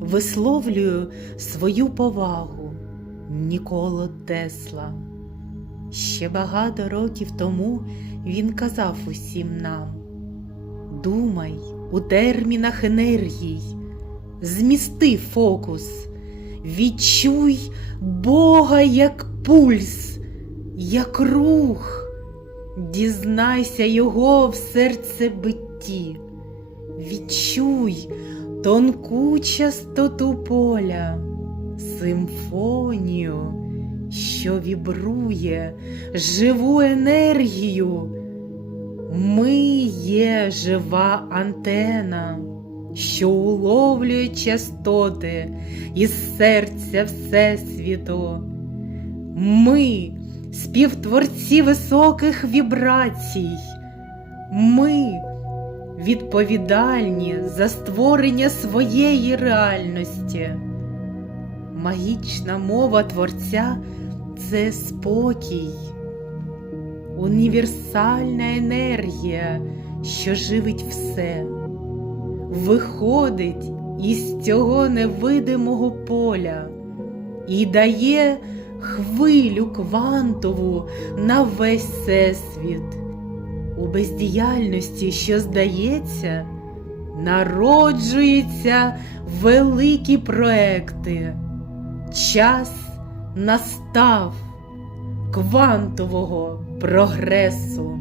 Висловлюю свою повагу Ніколо Тесла. Ще багато років тому він казав усім нам: Думай у термінах енергій, змісти фокус, відчуй Бога як пульс, як рух, дізнайся Його в серцебитті, відчуй тонку частоту поля, симфонію, що вібрує, живу енергію. Ми є жива антена, що уловлює частоти із серця Всесвіту. Ми співтворці високих вібрацій. Ми відповідальні за створення своєї реальності. Магічна мова Творця це спокій, універсальна енергія, що живить все, виходить із цього невидимого поля і дає хвилю квантову на весь всесвіт. У бездіяльності, що здається, народжуються великі проекти. Час настав квантового прогресу.